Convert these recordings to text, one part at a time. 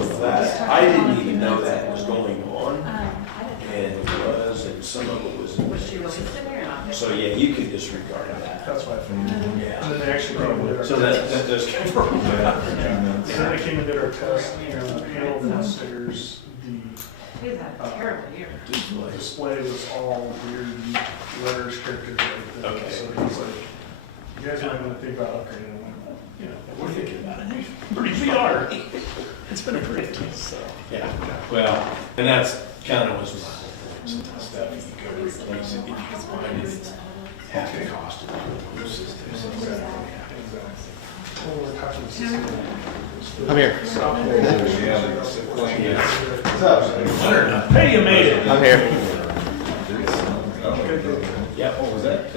of that. I didn't even know that was going on, and it was, and some of it was. Was she released in there or not? So yeah, you can disregard that. That's why I figured. Yeah. And then they actually came and did our So that does come from. And then they came and did our test, and the panel downstairs, We've had a terrible year. the display was all weird letters, characters, everything. Okay. So he was like, you guys might want to think about upgrading. I'm like, well, you know, we're thinking about it. We are. It's been a great test, so. Yeah, well, and that's kind of was my whole thing. Sometimes that you go replace it, if you can find it, half the cost of the new system. I'm here. Hey, you made it. I'm here. Yeah, what was that?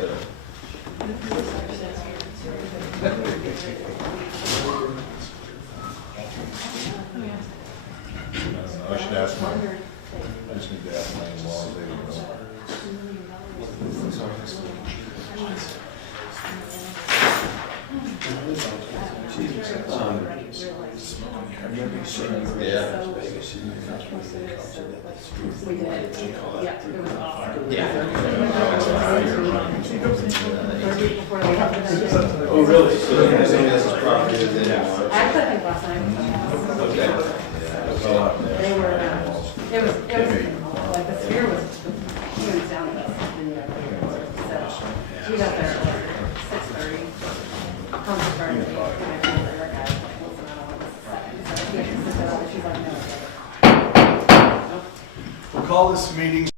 I should ask my, I just need to ask my in-laws, they don't know. Yeah. We did. Yeah, it was awesome. Yeah. Oh, Oh, really? So I actually think last night. Okay. They were, it was, like the sphere was, he was down to us. So she got there at like 6:30. Comes to turn to me, and I told her, guys, like, listen, I don't want this second. So she actually sent it out, and she's like, no. We'll call this meeting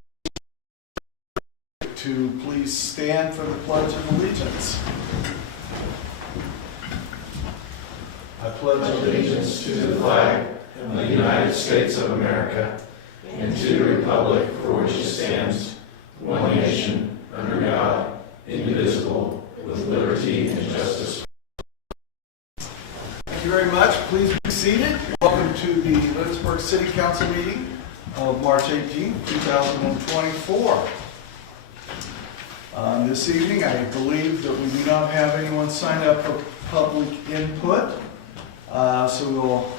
to please stand for the Pledge of Allegiance. I pledge allegiance to the flag of the United States of America and to the republic for which it stands, one nation, under God, indivisible, with liberty and justice. Thank you very much. Please be seated. Welcome to the Lindsborg City Council meeting of March 18, 2024. This evening, I believe that we do not have anyone signed up for public input. So we'll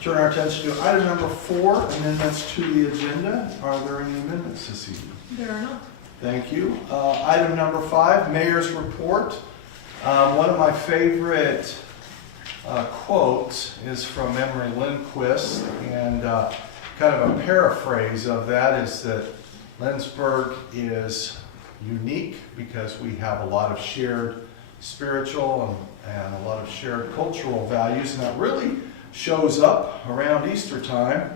turn our attention to item number 4, amendments to the agenda. Are there any amendments this evening? There are not. Thank you. Item number 5, Mayor's Report. One of my favorite quotes is from Emery Lindquist, and kind of a paraphrase of that is that Lindsborg is unique because we have a lot of shared spiritual and a lot of shared cultural values, and that really shows up around Easter time.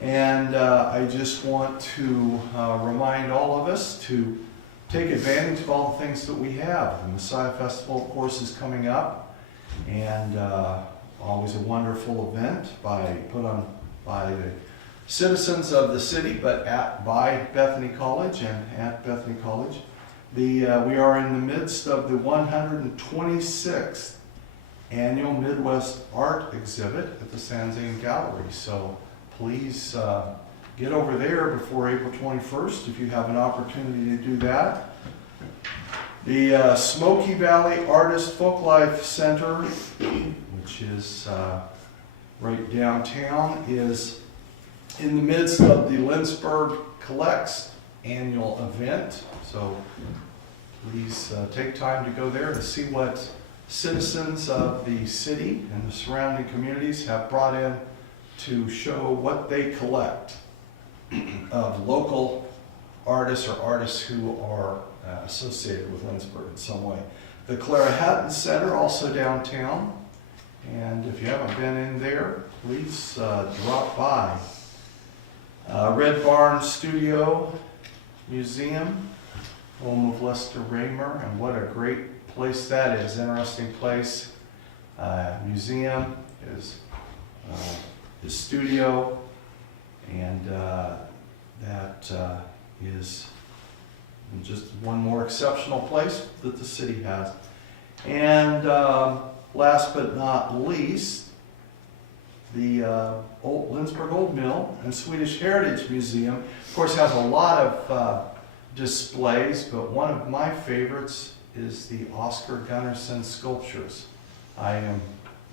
And I just want to remind all of us to take advantage of all the things that we have. The Messiah Festival, of course, is coming up, and always a wonderful event put on by the citizens of the city, but by Bethany College and at Bethany College. We are in the midst of the 126th annual Midwest Art Exhibit at the San Zane Gallery. So please get over there before April 21st if you have an opportunity to do that. The Smoky Valley Artist Folklife Center, which is right downtown, is in the midst of the Lindsborg Collects annual event. So please take time to go there to see what citizens of the city and the surrounding communities have brought in to show what they collect of local artists or artists who are associated with Lindsborg in some way. The Clara Hatton Center, also downtown, and if you haven't been in there, please drop by. Red Barn Studio Museum, home of Lester Raymer, and what a great place that is. Interesting place. Museum is his studio, and that is just one more exceptional place that the city has. And last but not least, the Lindsborg Old Mill and Swedish Heritage Museum, of course, has a lot of displays, but one of my favorites is the Oscar Gunnarsson sculptures. I am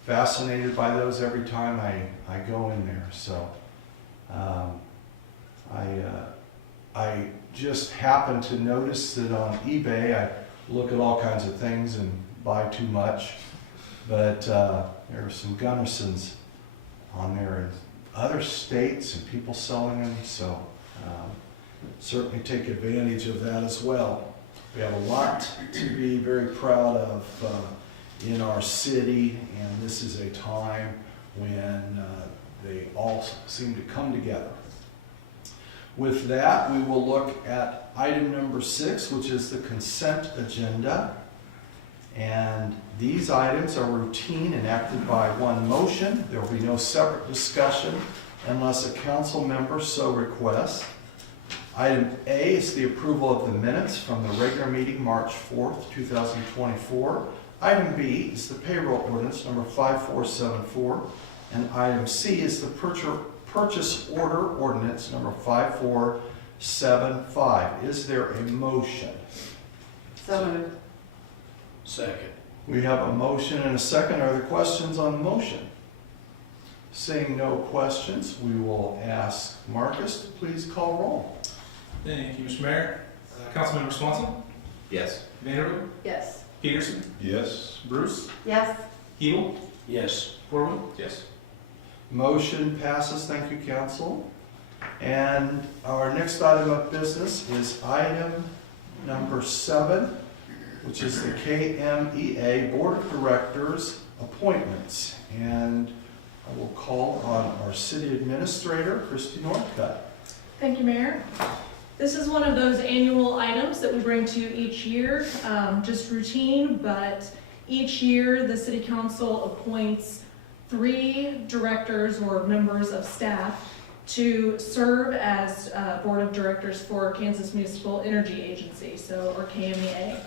fascinated by those every time I go in there. So I just happened to notice that on eBay, I look at all kinds of things and buy too much, but there are some Gunnarsons on there in other states and people selling them, so certainly take advantage of that as well. We have a lot to be very proud of in our city, and this is a time when they all seem to come together. With that, we will look at item number 6, which is the consent agenda. And these items are routine and acted by one motion. There will be no separate discussion unless a council member so requests. Item A is the approval of the minutes from the regular meeting March 4th, 2024. Item B is the payroll ordinance number 5474. And item C is the purchase order ordinance number 5475. Is there a motion? So moved. Second. We have a motion and a second. Are there questions on the motion? Seeing no questions, we will ask Marcus to please call roll. Thank you, Mr. Mayor. Councilmember Swanson, Yes. Vanderbilt, Yes. Peterson, Yes. Bruce, Yes. Hebel, Yes. Corwin. Yes. Motion passes. Thank you, council. And our next item of business is item number 7, which is the KMEA Board of Directors appointments. And I will call on our city administrator, Christy Northcutt. Thank you, Mayor. This is one of those annual items that we bring to you each year, just routine, but each year the City Council appoints 3 directors or members of staff to serve as Board of Directors for Kansas Municipal Energy Agency, or KMEA.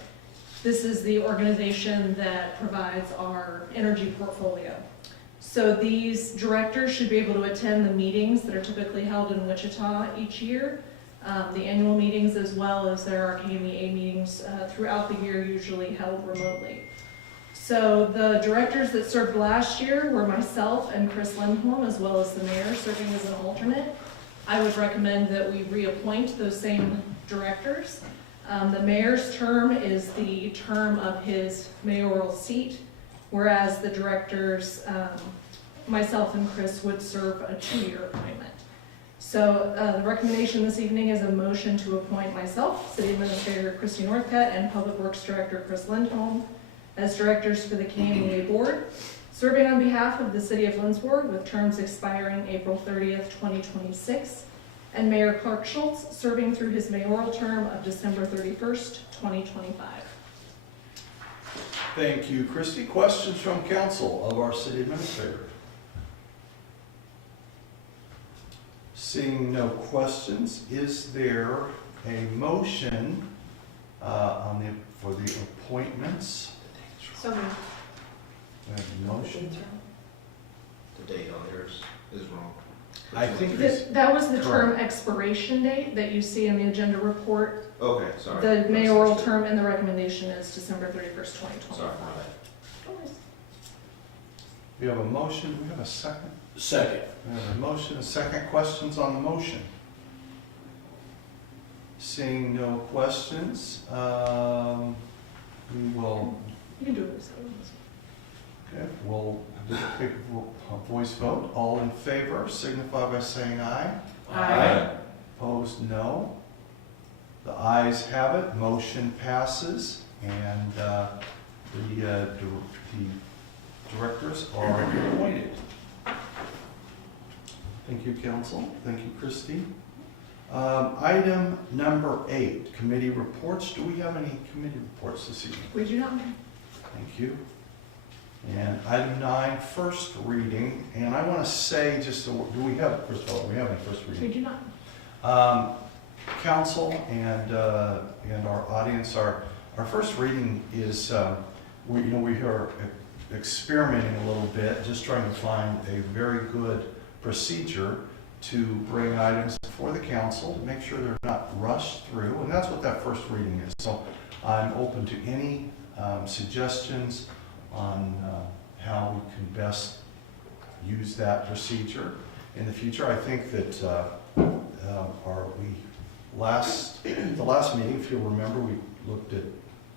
This is the organization that provides our energy portfolio. So these directors should be able to attend the meetings that are typically held in Wichita each year, the annual meetings, as well as there are KMEA meetings throughout the year, usually held remotely. So the directors that served last year were myself and Chris Lindholm, as well as the mayor serving as an alternate. I would recommend that we reappoint those same directors. The mayor's term is the term of his mayoral seat, whereas the directors, myself and Chris, would serve a 2-year appointment. So the recommendation this evening is a motion to appoint myself, City Administrator Christy Northcutt, and Public Works Director Chris Lindholm as directors for the KMEA Board, serving on behalf of the City of Lindsborg with terms expiring April 30th, 2026, and Mayor Clark Schultz serving through his mayoral term of December 31st, 2025. Thank you, Christy. Questions from council of our city administrator? Seeing no questions, is there a motion for the appointments? So moved. We have a motion. The date on yours is wrong. I think this, That was the term Correct. expiration date that you see in the agenda report. Okay, sorry. The mayoral term and the recommendation is December 31st, 2025. Sorry, my bad. we have a motion, we have a second. Second. We have a motion, a second. Questions on the motion? Seeing no questions, we will, You can do it. okay, we'll do a voice vote. All in favor signify by saying aye. Aye. Opposed, no. The ayes have it, motion passes, and the directors are appointed. Thank you, council. Thank you, Christy. Item number 8, committee reports. Do we have any committee reports this evening? We do not. Thank you. And item 9, first reading. And I want to say just, do we have, first of all, do we have any first We reading? do not. Council and our audience, our first reading is, we are experimenting a little bit, just trying to find a very good procedure to bring items before the council, to make sure they're not rushed through, and that's what that first reading is. So I'm open to any suggestions on how we can best use that procedure in the future. I think that the last meeting, if you'll remember, we looked at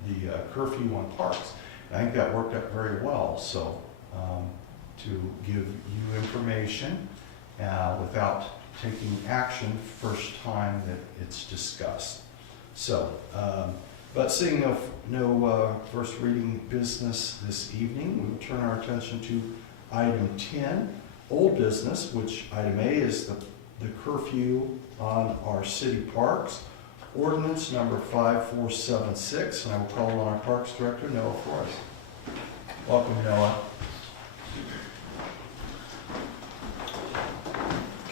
the curfew on parks. And I think that worked out very well. So to give you information without taking action first time that it's discussed. So, but seeing no first reading business this evening, we will turn our attention to item 10, old business, which item A is the curfew on our city parks. Ordinance number 5476, and I will call on our Parks Director, Noah Forrest. Welcome, Noah.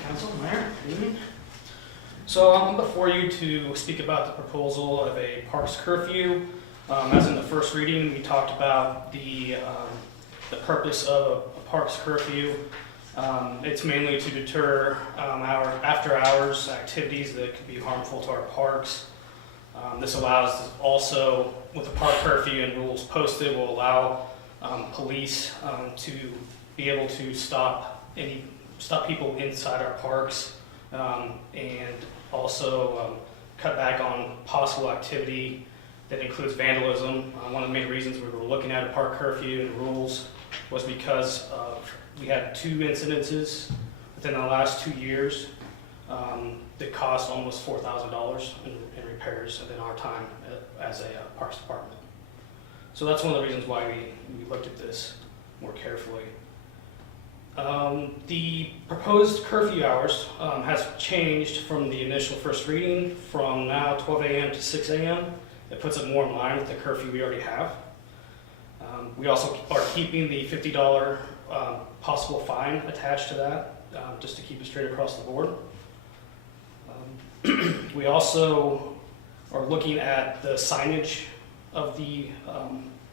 Council, Mayor, good evening. So I'm before you to speak about the proposal of a parks curfew. As in the first reading, we talked about the purpose of a parks curfew. It's mainly to deter our after-hours activities that could be harmful to our parks. This allows also, with the park curfew and rules posted, will allow police to be able to stop people inside our parks, and also cut back on possible activity that includes vandalism. One of the main reasons we were looking at a park curfew and rules was because we had 2 incidences within the last 2 years that cost almost $4,000 in repairs within our time as a parks department. So that's one of the reasons why we looked at this more carefully. The proposed curfew hours has changed from the initial first reading from now 12 a.m. to 6 a.m. It puts it more in line with the curfew we already have. We also are keeping the $50 possible fine attached to that, just to keep it straight across the board. We also are looking at the signage of the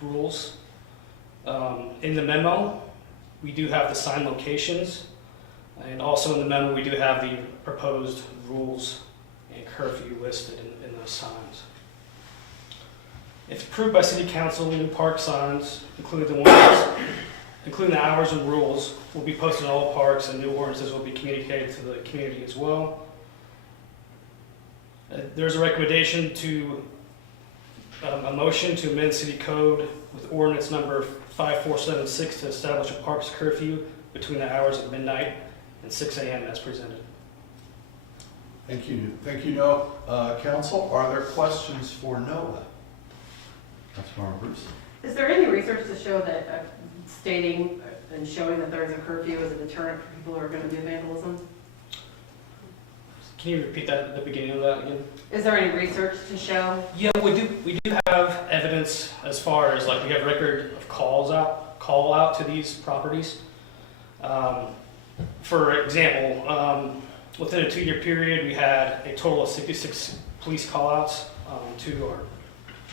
rules. In the memo, we do have the sign locations, and also in the memo we do have the proposed rules and curfew listed in those signs. If approved by City Council, new park signs, including the hours and rules, will be posted in all parks, and new ordinances will be communicated to the community as well. There's a recommendation to a motion to amend City Code with ordinance number 5476 to establish a parks curfew between the hours of midnight and 6 a.m. as presented. Thank you. Thank you, Noah. Council, are there questions for Noah? Councilmember Bruce. Is there any research to show that stating and showing that there's a curfew is a deterrent for people who are going to do vandalism? Can you repeat that at the beginning of that again? Is there any research to show? Yeah, we do have evidence as far as like we have record of call out to these properties. For example, within a 2-year period, we had a total of 66 police call-outs to our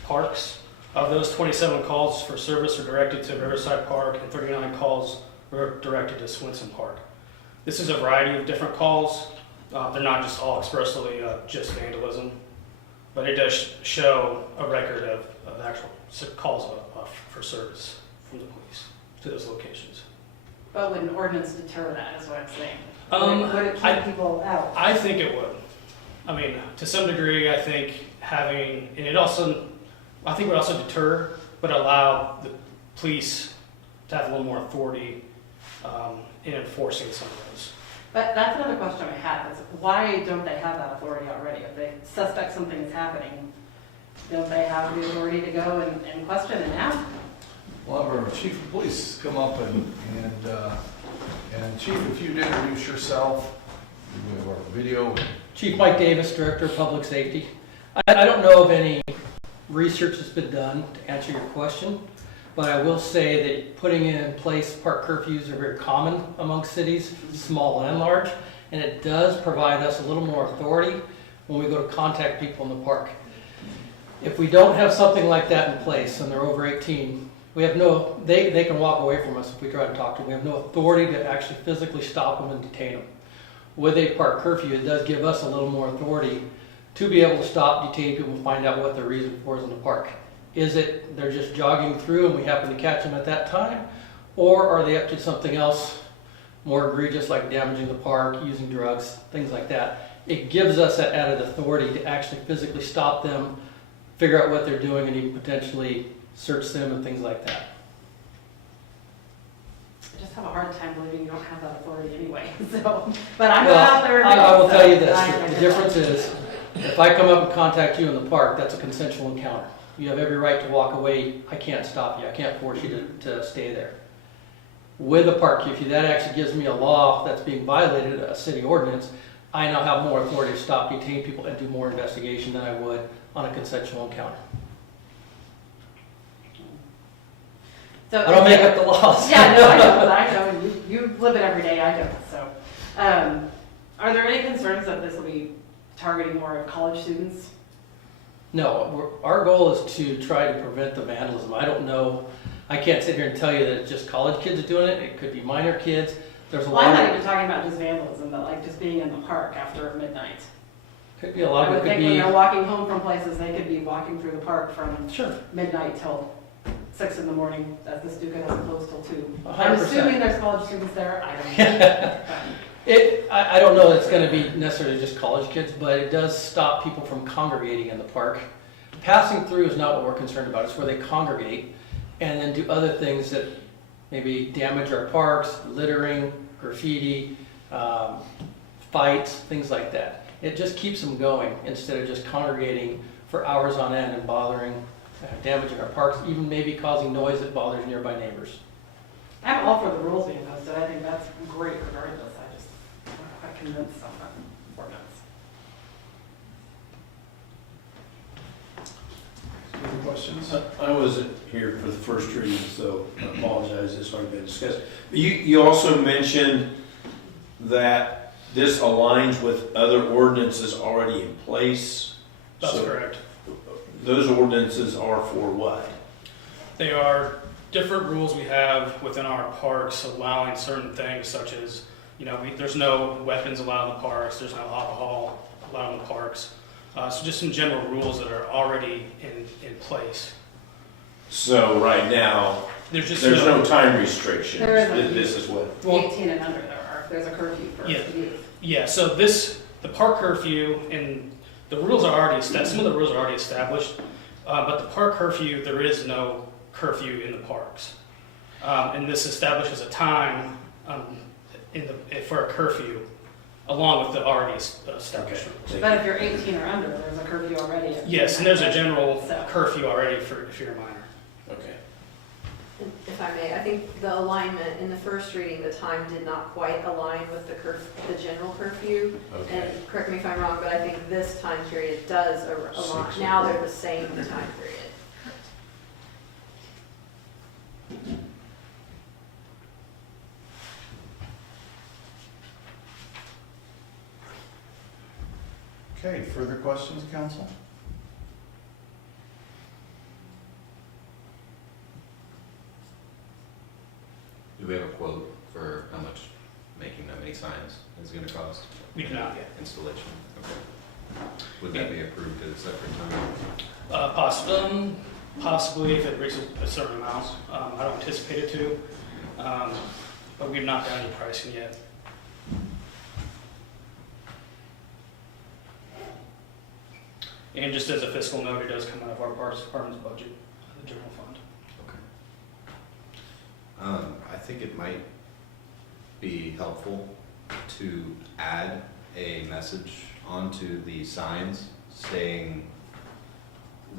parks. Of those, 27 calls for service were directed to Riverside Park, and 39 calls were directed to Swenson Park. This is a variety of different calls. They're not just all expressly just vandalism, but it does show a record of actual calls for service from the police to those locations. But would an ordinance deter that, is what I'm saying? Would it keep people out? I think it would. I mean, to some degree, I think having, and it also, I think would also deter, but allow the police to have a little more authority in enforcing some of those. But that's another question I have, is why don't they have that authority already? If they suspect something is happening, don't they have the authority to go and question and ask? We'll have our chief of police come up and chief, if you'd introduce yourself, we have our video. Chief Mike Davis, Director of Public Safety. I don't know of any research that's been done to answer your question, but I will say that putting in place park curfews are very common among cities, small and large, and it does provide us a little more authority when we go to contact people in the park. If we don't have something like that in place and they're over 18, we have no, they can walk away from us if we try to talk to them. We have no authority to actually physically stop them and detain them. With a park curfew, it does give us a little more authority to be able to stop, detain people, and find out what their reason for is in the park. Is it they're just jogging through and we happen to catch them at that time? Or are they up to something else more egregious, like damaging the park, using drugs, things like that? It gives us that added authority to actually physically stop them, figure out what they're doing, and even potentially search them and things like that. I just have a hard time believing you don't have that authority anyway, so, but I'm not out there. I will so tell you this, I- the difference is, if I come up and contact you in the park, that's a consensual encounter. You have every right to walk away, I can't stop you, I can't force you to stay there. With a park curfew, that actually gives me a law that's being violated, a city ordinance. I now have more authority to stop, detain people, and do more investigation than I would on a consensual encounter. So I don't make up the laws. Yeah, no, I know, but I know, you live it every day, I don't, so. Are there any concerns that this will be targeting more of college students? No, our goal is to try to prevent the vandalism. I don't know, I can't sit here and tell you that it's just college kids doing it. It could be minor kids. There's a Well, I'm lot not of, even talking about just vandalism, but like just being in the park after midnight. could be a lot I of would it could think when be, they're walking home from places, they could be walking through the park from sure, midnight till 6 in the morning, as the Stuka doesn't close till 2. 100%. I'm assuming there's college students there, I don't know. I don't know that it's gonna be necessarily just college kids, but it does stop people from congregating in the park. Passing through is not what we're concerned about. It's where they congregate and then do other things that maybe damage our parks, littering, graffiti, fights, things like that. It just keeps them going instead of just congregating for hours on end and bothering, damaging our parks, even maybe causing noise that bothers nearby neighbors. I'm all for the rules being posted, I think that's great regardless, I just, I'm not quite convinced on that ordinance. Any questions? I wasn't here for the first reading, so I apologize, it's already been discussed. But you also mentioned that this aligns with other ordinances already in place. That's So correct. those ordinances are for what? They are different rules we have within our parks allowing certain things such as, there's no weapons allowed in the parks, there's no alcohol allowed in the parks. So just some general rules that are already in place. So right now, There's no time restrictions. There isn't. This is what, 18 and under there's a curfew for Yeah. youth. Yeah, so the park curfew, and the rules are already established, some of the rules are already established, but the park curfew, there is no curfew in the parks. And this establishes a time for a curfew, along with the already established rules. But if you're 18 or under, there's a curfew already. Yes, and there's a general So- curfew already for if you're a minor. okay. If I may, I think the alignment in the first reading, the time did not quite align with the general curfew. Okay. And correct me if I'm wrong, but I think this time period does align. Now they're the same time period. Okay, further questions, council? Do we have a quote for how much making that many signs is gonna cost? We do not yet. Installation, okay. Would that be approved at a separate time? Possibly if it reaches a certain amount. I don't anticipate it to, but we've not done any pricing yet. And just as a fiscal note, it does come out of our Parks Department's budget, the general fund. I think it might be helpful to add a message onto the signs saying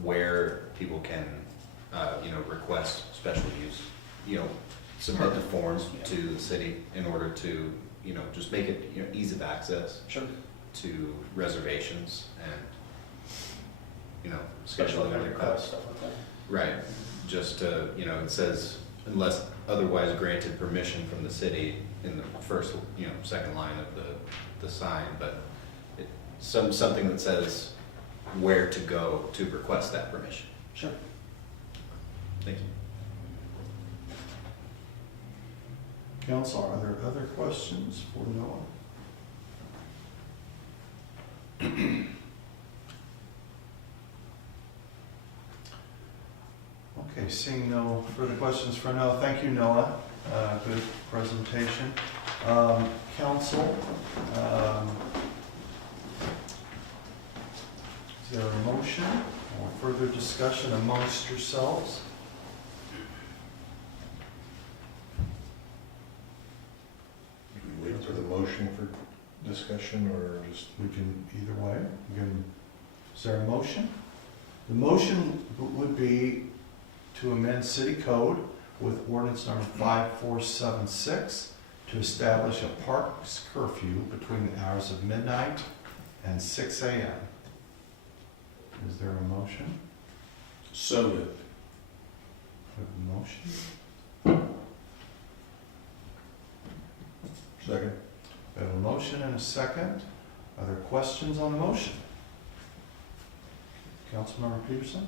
where people can, request special use, submit the forms to the city in order to, just make it, ease of access Sure. to reservations and, Special scheduling event like that. requests, stuff like that. Right, just, it says unless otherwise granted permission from the city in the first, second line of the sign, but something that says where to go to request that permission. Sure. Thank you. Council, are there other questions for Noah? Okay, seeing no further questions for Noah, thank you, Noah. Good presentation. Council, is there a motion or further discussion amongst yourselves? Wait for the motion for discussion or just? We can, either way. Is there a motion? The motion would be to amend city code with ordinance number 5476 to establish a parks curfew between the hours of midnight and 6 a.m. Is there a motion? So moved. We have a motion. Second. We have a motion and a second. Are there questions on the motion? Councilmember Peterson?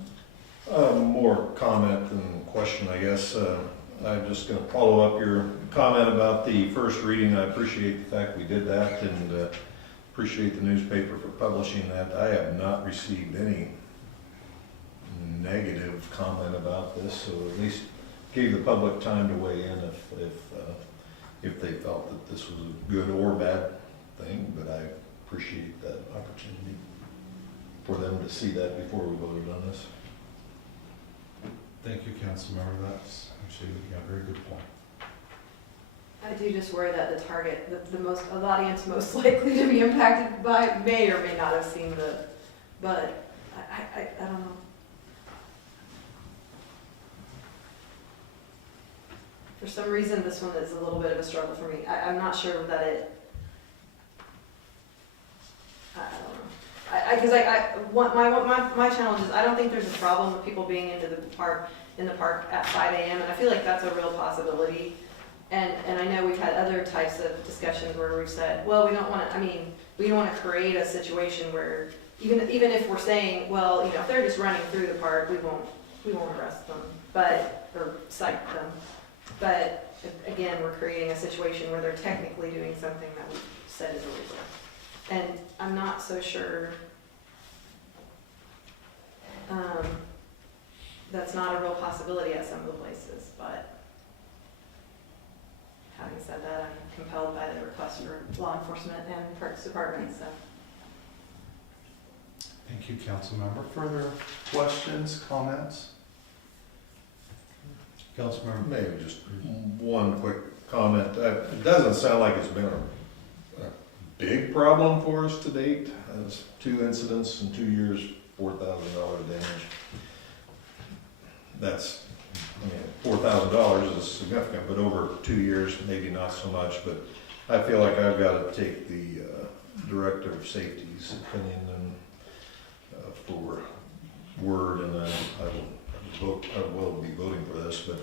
More comment than question, I guess. I'm just going to follow up your comment about the first reading. I appreciate the fact we did that and appreciate the newspaper for publishing that. I have not received any negative comment about this, so at least gave the public time to weigh in if they felt that this was a good or bad thing, but I appreciate that opportunity for them to see that before we voted on this. Thank you, Councilmember. That's actually a very good point. I do just worry that the target, the audience most likely to be impacted by may or may not have seen but I don't know. For some reason, this one is a little bit of a struggle for me. I'm not sure that it, I don't know. My challenge is I don't think there's a problem with people being in the park at 5 a.m. and I feel like that's a real possibility. And I know we've had other types of discussions where we've said, well, we don't want to create a situation where even if we're saying, well, if they're just running through the park, we won't arrest them, or cite them. But again, we're creating a situation where they're technically doing something that we said is illegal. And I'm not so sure that's not a real possibility at some of the places, but having said that, I'm compelled by the request for law enforcement and Parks Department, so. Thank you, Councilmember. Further questions, comments? Councilmember. Maybe just one quick comment. It doesn't sound like it's been a big problem for us to date. It's 2 incidents in 2 years, $4,000 damage. That's, $4,000 is significant, but over 2 years, maybe not so much. But I feel like I've got to take the Director of Safety's opinion and for word, and I will be voting for this, but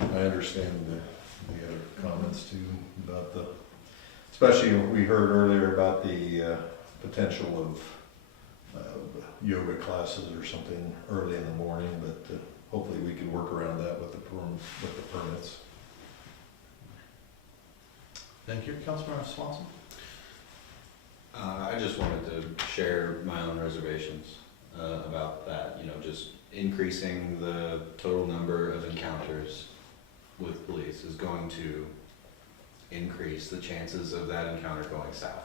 I understand the other comments too about especially we heard earlier about the potential of yoga classes or something early in the morning, but hopefully we can work around that with the permits. Thank you, Councilmember Swanson. I just wanted to share my own reservations about that, just increasing the total number of encounters with police is going to increase the chances of that encounter going south.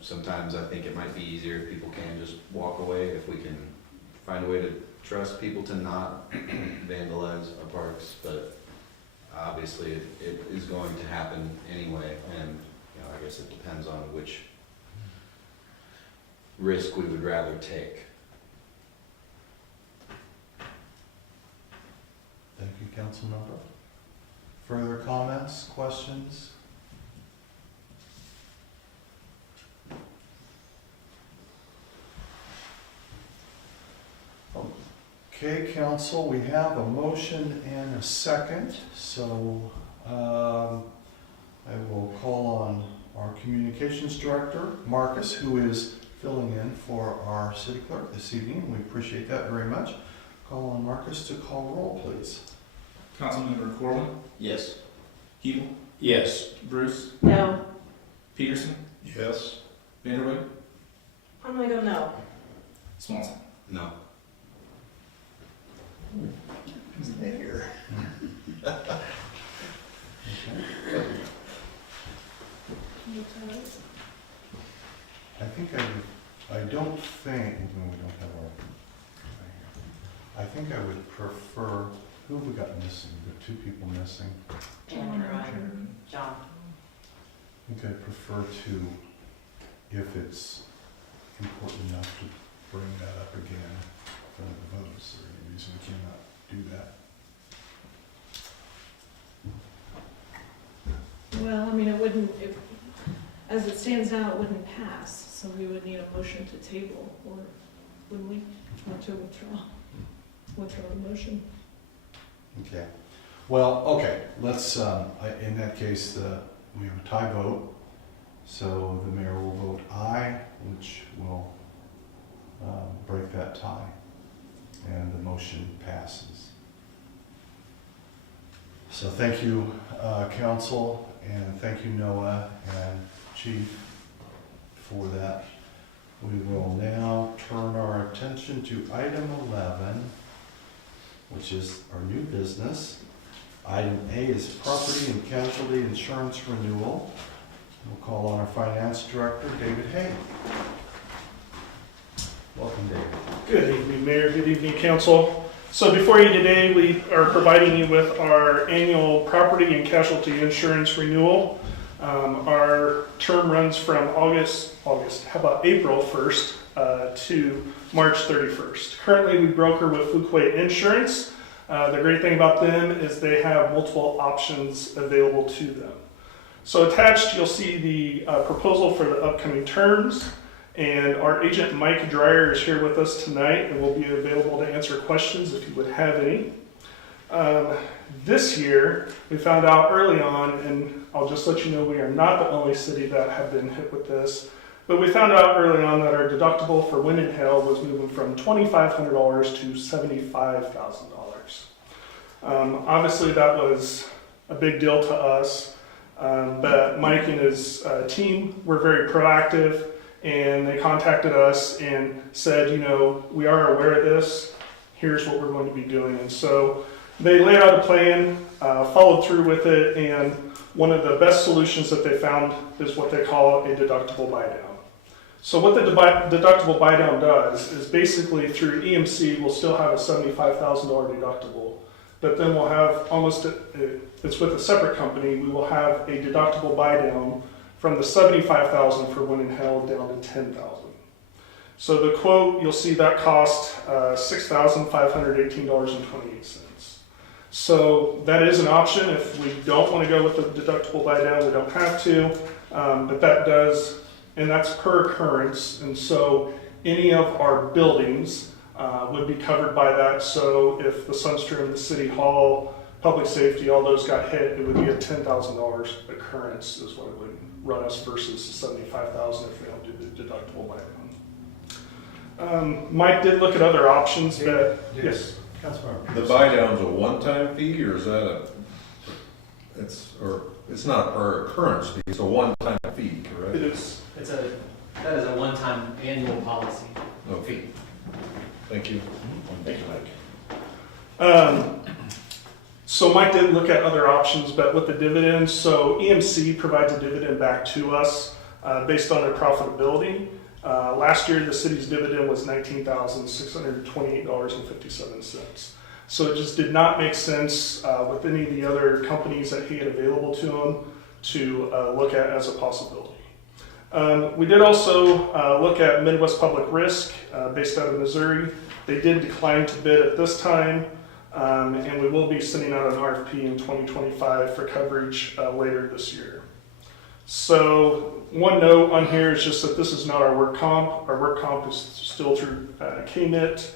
Sometimes I think it might be easier if people can just walk away, if we can find a way to trust people to not vandalize our parks, but obviously it is going to happen anyway, and I guess it depends on which risk we would rather take. Thank you, Councilmember. Further comments, questions? Okay, Council, we have a motion and a second, so I will call on our Communications Director, Marcus, who is filling in for our City Clerk this evening. We appreciate that very much. Call on Marcus to call roll, please. Councilmember Corwin, Yes. Hebel, Yes. Bruce, No, Peterson, Yes. Vanderway, I'm gonna go no. Swanson. No. Mayor. I think I don't think, no, we don't have our, I think I would prefer, who have we got missing? We've got 2 people missing. Andrew and John. I think I'd prefer to, if it's important enough to bring that up again for the vote. Is there any reason we cannot do that? Well, I mean, it wouldn't, as it stands now, it wouldn't pass, so we would need a motion to table, or wouldn't we, or to withdraw the motion. Okay. Well, okay, let's, in that case, we have a tie vote. So the mayor will vote aye, which will break that tie, and the motion passes. So thank you, council, and thank you, Noah and Chief, for that. We will now turn our attention to item 11, which is our new business. Item A is property and casualty insurance renewal. We'll call on our finance director, David Hay. Welcome, David. Good evening, Mayor. Good evening, Council. So before you today, we are providing you with our annual property and casualty insurance renewal. Our term runs from April 1st to March 31st. Currently, we broker with Fuquay Insurance. The great thing about them is they have multiple options available to them. So attached, you'll see the proposal for the upcoming terms. And our agent, Mike Dreyer, is here with us tonight and will be available to answer questions if you would have any. This year, we found out early on, and I'll just let you know we are not the only city that have been hit with this, but we found out early on that our deductible for wind and hail was moving from $2,500 to $75,000. Obviously, that was a big deal to us, but Mike and his team were very proactive. And they contacted us and said, you know, we are aware of this. Here's what we're going to be doing. And so they laid out a plan, followed through with it, and one of the best solutions that they found is what they call a deductible buy-down. So what the deductible buy-down does is basically through EMC, we'll still have a $75,000 deductible, but then we'll have it's with a separate company, we will have a deductible buy-down from the $75,000 for wind and hail down to $10,000. So the quote, you'll see that cost $6,518.28. So that is an option. If we don't want to go with the deductible buy down, we don't have to, but that does, and that's per occurrence. And so any of our buildings would be covered by that. So if the Sunstream, the City Hall, Public Safety, all those got hit, it would be a $10,000 occurrence is what it would run us versus $75,000 if we don't do the deductible buy down. Mike did look at other options, but yes. The buy down's a one-time fee, or is that it's not a per occurrence fee, it's a one-time fee, correct? It is. That is a one-time annual policy. No fee. Thank you. Thank you, Mike. So Mike did look at other options, but with the dividends, so EMC provides a dividend back to us based on their profitability. Last year, the city's dividend was $19,628.57. So it just did not make sense with any of the other companies that he had available to him to look at as a possibility. We did also look at Midwest Public Risk based out of Missouri. They did decline to bid at this time. And we will be sending out an RFP in 2025 for coverage later this year. So one note on here is just that this is not our work comp. Our work comp is still through KMIT.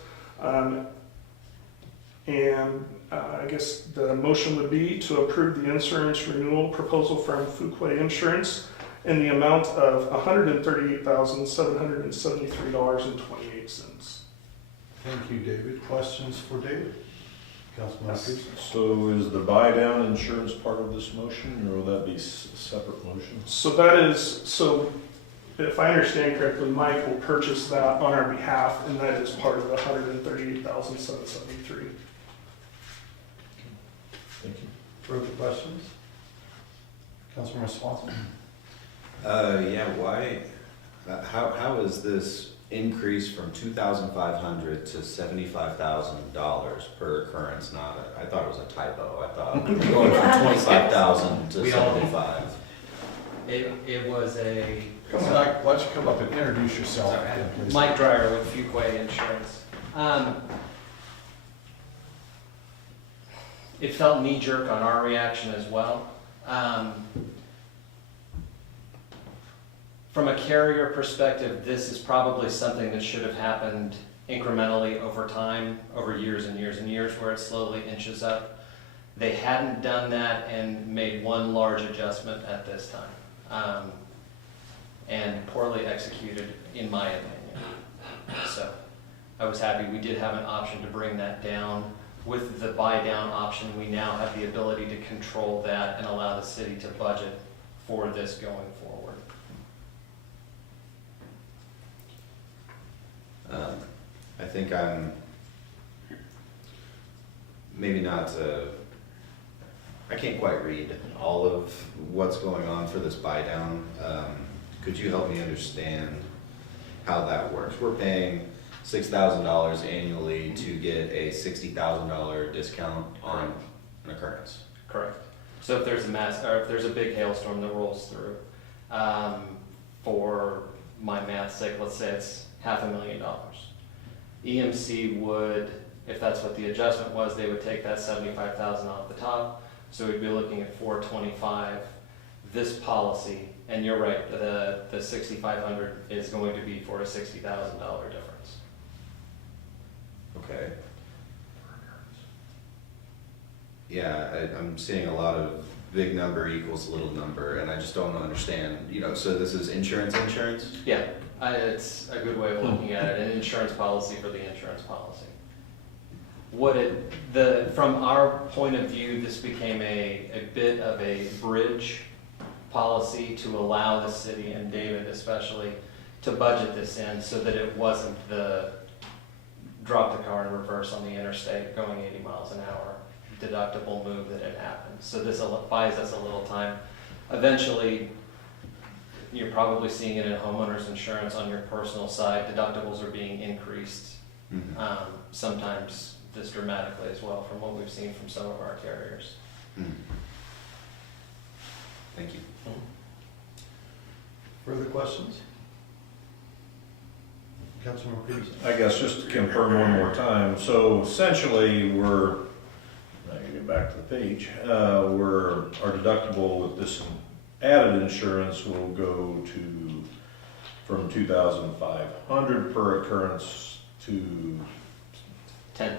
I guess the motion would be to approve the insurance renewal proposal from Fuquay Insurance in the amount of $138,773.28. Thank you, David. Questions for David? Councilman Matthews? So is the buy down insurance part of this motion, or will that be a separate motion? So if I understand correctly, Mike will purchase that on our behalf, and that is part of the $138,773. Further questions? Councilman Swanson? Yeah, why, how is this increase from $2,500 to $75,000 per occurrence? I thought it was a typo. I thought we were going from 25,000 to We all- 75. It was a, Come on, why don't you come up and introduce yourself, please? Mike Dryer with Fuquay Insurance. It felt knee-jerk on our reaction as well. From a carrier perspective, this is probably something that should have happened incrementally over time, over years and years and years, where it slowly inches up. They hadn't done that and made one large adjustment at this time, and poorly executed, in my opinion. So I was happy we did have an option to bring that down. With the buy-down option, we now have the ability to control that and allow the city to budget for this going forward. I think I'm maybe not, I can't quite read all of what's going on for this buy down. Could you help me understand how that works? We're paying $6,000 annually to get a $60,000 discount on an occurrence. Correct. So if there's if there's a big hailstorm that rolls through, for my math's sake, let's say it's $500,000. EMC would, if that's what the adjustment was, they would take that $75,000 off the top. So we'd be looking at $425,000. This policy, and you're right, the $6,500 is going to be for a $60,000 difference. Okay. Yeah, I'm seeing a lot of big number equals little number, and I just don't understand, so this is insurance? Yeah, it's a good way of looking at it, an insurance policy for the insurance policy. From our point of view, this became a bit of a bridge policy to allow the city, and David especially, to budget this in so that it wasn't the drop the car in reverse on the interstate going 80 miles an hour deductible move that had happened. So this buys us a little time. Eventually, you're probably seeing it in homeowners insurance on your personal side. Deductibles are being increased, sometimes this dramatically as well, from what we've seen from some of our carriers. Thank you. Further questions? Councilman Peterson? I guess just to confirm one more time, so essentially we're, now you get back to the page, our deductible with this added insurance will go to, from $2,500 per occurrence to $10,000.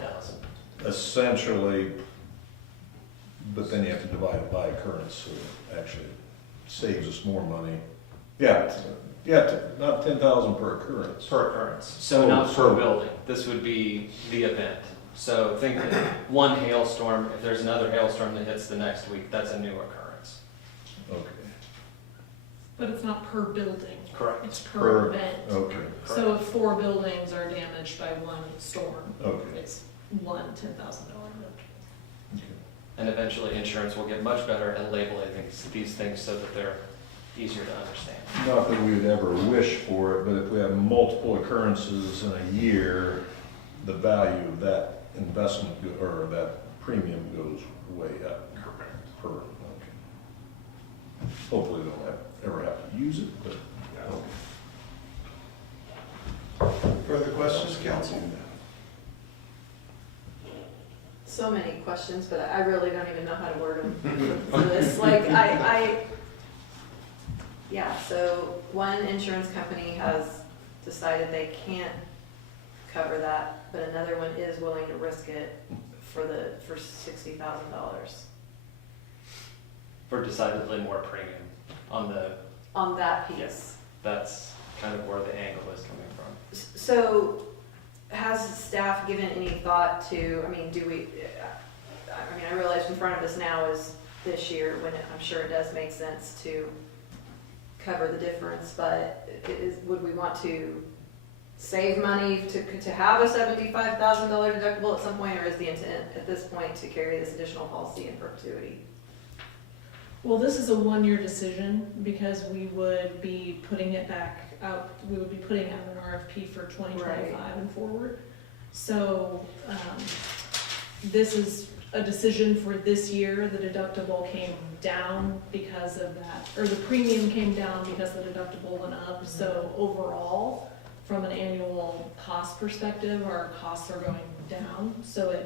essentially, but then you have to divide it by occurrence, so it actually saves us more money. Not 10,000 per occurrence. Per occurrence. So not per building. This would be the event. So think that one hailstorm, if there's another hailstorm that hits the next week, that's a new occurrence. Okay. But it's not per building. Correct. It's per event. Okay. So if 4 buildings are damaged by one storm, Okay. it's one $10,000 deductible. And eventually insurance will get much better at labeling these things so that they're easier to understand. Not that we would ever wish for it, but if we have multiple occurrences in a year, the value of that investment or that premium goes way up. Per, okay. Hopefully they don't ever have to use it, but okay. Further questions, council? So many questions, but I really don't even know how to word them for this. Yeah, so one insurance company has decided they can't cover that, but another one is willing to risk it for $60,000. For decidedly more premium On that piece. Yes, that's kind of where the angle is coming from. So has staff given any thought to, I realize in front of us now is this year when I'm sure it does make sense to cover the difference, but would we want to save money to have a $75,000 deductible at some point, or is the intent at this point to carry this additional policy in perpetuity? Well, this is a one-year decision because we would be putting it back out, we would be putting out an RFP for 2025 and forward. So, this is a decision for this year. The deductible came down because of that, or the premium came down because the deductible went up. So overall, from an annual cost perspective, our costs are going down. So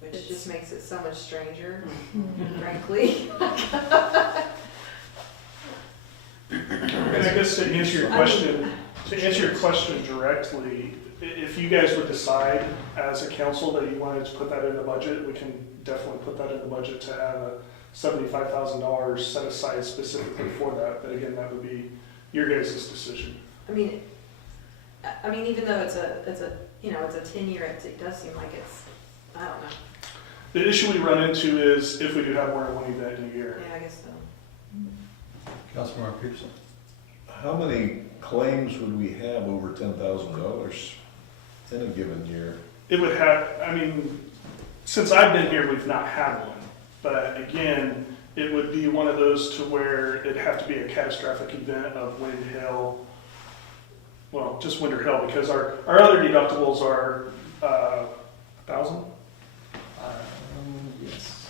Which just makes it so much stranger, frankly. And I guess to answer your question directly, if you guys would decide as a council that you wanted to put that in the budget, we can definitely put that in the budget to have a $75,000 set aside specifically for that. But again, that would be your guys' decision. I mean, even though it's a 10-year, it does seem like it's, I don't know. The issue we run into is if we do have more than one event in a year. Yeah, I guess so. Councilmember Peterson? How many claims would we have over $10,000 in a given year? It would have, I mean, since I've been here, we've not had one. But again, it would be one of those to where it'd have to be a catastrophic event of wind, hail, well, just wind or hail, because our other deductibles are $1,000? Yes.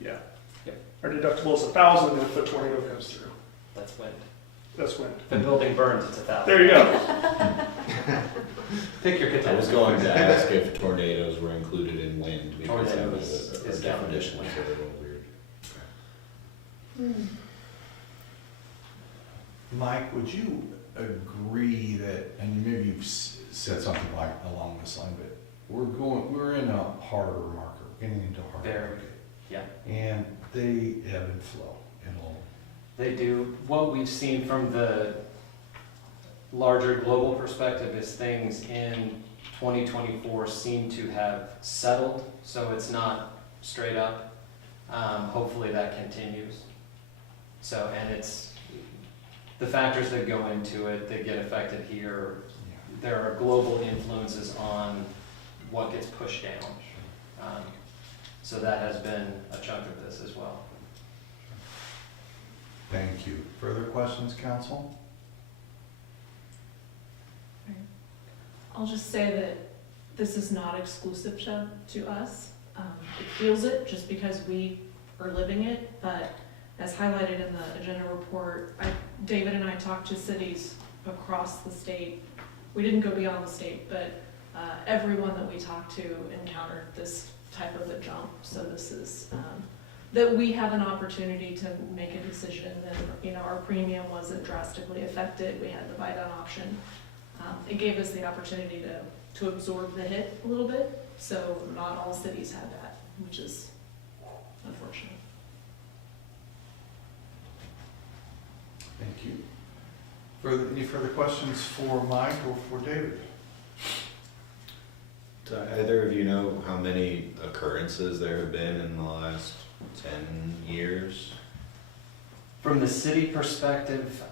Yeah. Yep. Our deductible is $1,000 if the tornado comes through. That's wind. That's wind. If the building burns, it's 1,000. There you go. Pick your I was catastrophe. going to ask if tornadoes were included in wind, because that Tornado was is a counted as definition, wind. so a little weird. Mike, would you agree that, and maybe you've said something like along this line, but we're in a harder market, we're getting into a harder Very. market. Yeah. And they ebb and flow in all. They do. What we've seen from the larger global perspective is things in 2024 seem to have settled, so it's not straight up. Hopefully that continues. So, and it's the factors that go into it that get affected here. There are global influences on what gets pushed down. So that has been a chunk of this as well. Thank you. Further questions, council? I'll just say that this is not exclusive to us. It feels it just because we are living it, but as highlighted in the agenda report, David and I talked to cities across the state. We didn't go beyond the state, but everyone that we talked to encountered this type of a jump. So this is that we have an opportunity to make a decision. And our premium wasn't drastically affected. We had the buy-down option. It gave us the opportunity to absorb the hit a little bit. So not all cities had that, which is unfortunate. Thank you. Any further questions for Mike or for David? Do either of you know how many occurrences there have been in the last 10 years? From the city perspective,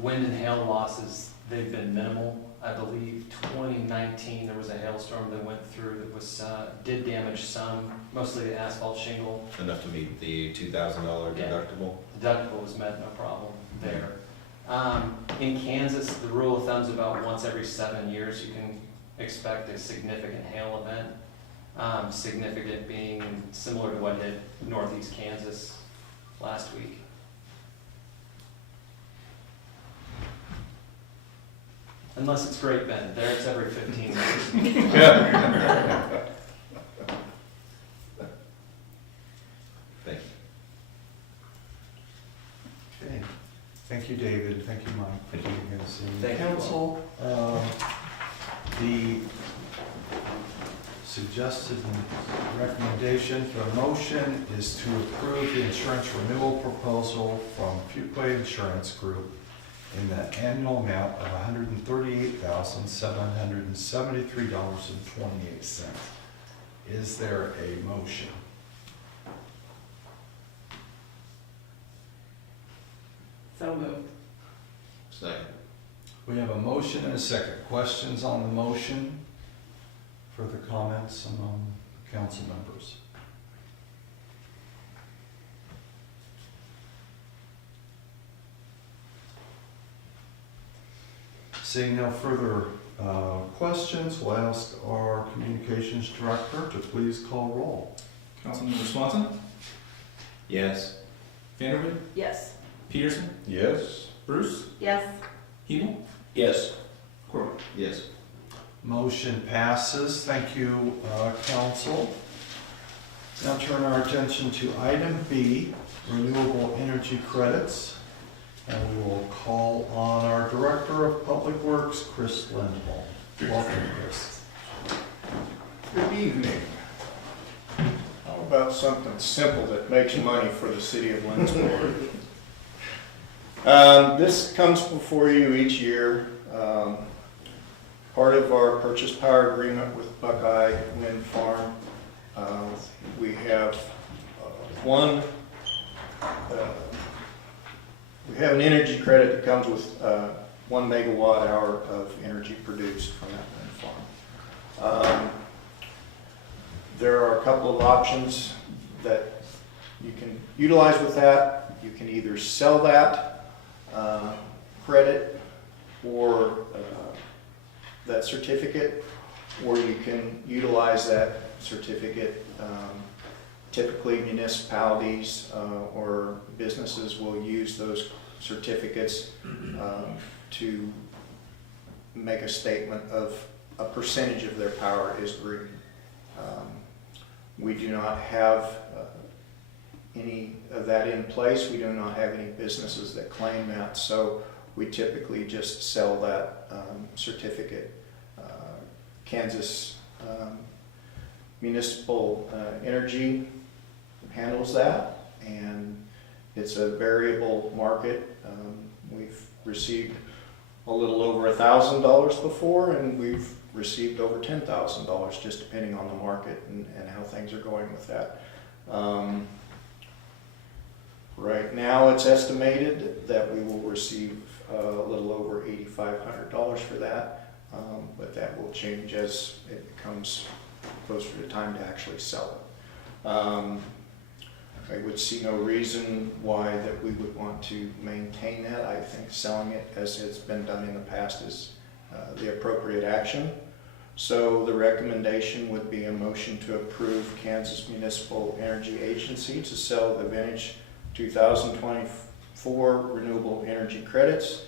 wind and hail losses, they've been minimal. I believe 2019, there was a hailstorm that went through that was did damage some, mostly the asphalt shingle. Enough to meet the $2,000 Yeah. deductible? Deductible was met, no problem there. In Kansas, the rule of thumb is about once every 7 years you can expect a significant hail event. Significant being similar to what hit northeast Kansas last week. Unless it's Great Bend, there it's every 15 years. Thank you. Okay. Thank you, David. Thank you, Mike. Thank you. Thank you. Council, the suggested recommendation for a motion is to approve the insurance renewal proposal from Fuquay Insurance Group in the annual amount of $138,773.28. Is there a motion? So moved. Second. We have a motion and a second. Questions on the motion? Further comments among council members? Seeing no further questions, we'll ask our communications director to please call roll. Councilmember Swanson, Yes. Vanderway, Yes. Peterson, Yes. Bruce, Yes. Hebel, Yes. Corbin. Yes. Motion passes. Thank you, council. Now turn our attention to item B, renewable energy credits. And we will call on our Director of Public Works, Chris Lindsborg. Welcome, Chris. Good evening. How about something simple that makes money for the city of Lindsborg? This comes before you each year. Part of our purchase power agreement with Buckeye Wind Farm. We have we have an energy credit that comes with 1 megawatt hour of energy produced from that wind farm. There are a couple of options that you can utilize with that. You can either sell that credit or that certificate, or you can utilize that certificate. Typically municipalities or businesses will use those certificates to make a statement of a percentage of their power is green. We do not have any of that in place. We do not have any businesses that claim that, so we typically just sell that certificate. Kansas Municipal Energy handles that, and it's a variable market. We've received a little over $1,000 before, and we've received over $10,000, just depending on the market and how things are going with that. Right now, it's estimated that we will receive a little over $8,500 for that, but that will change as it comes closer to time to actually sell it. I would see no reason why that we would want to maintain that. I think selling it as it's been done in the past is the appropriate action. So the recommendation would be a motion to approve Kansas Municipal Energy Agency to sell the vintage 2024 renewable energy credits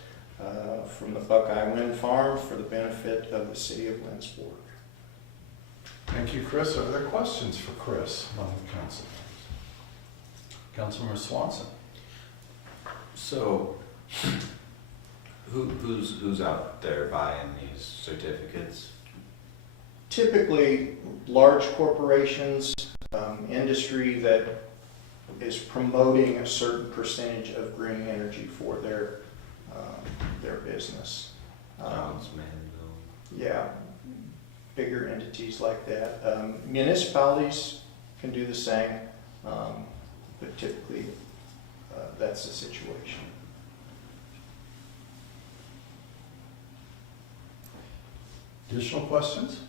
from the Buckeye Wind Farm for the benefit of the city of Lindsborg. Thank you, Chris. Are there questions for Chris among the council members? Councilmember Swanson. So, who's out there buying these certificates? Typically, large corporations, industry that is promoting a certain percentage of green energy for their business. Yeah, bigger entities like that. Municipalities can do the same, but typically that's the situation. Additional questions?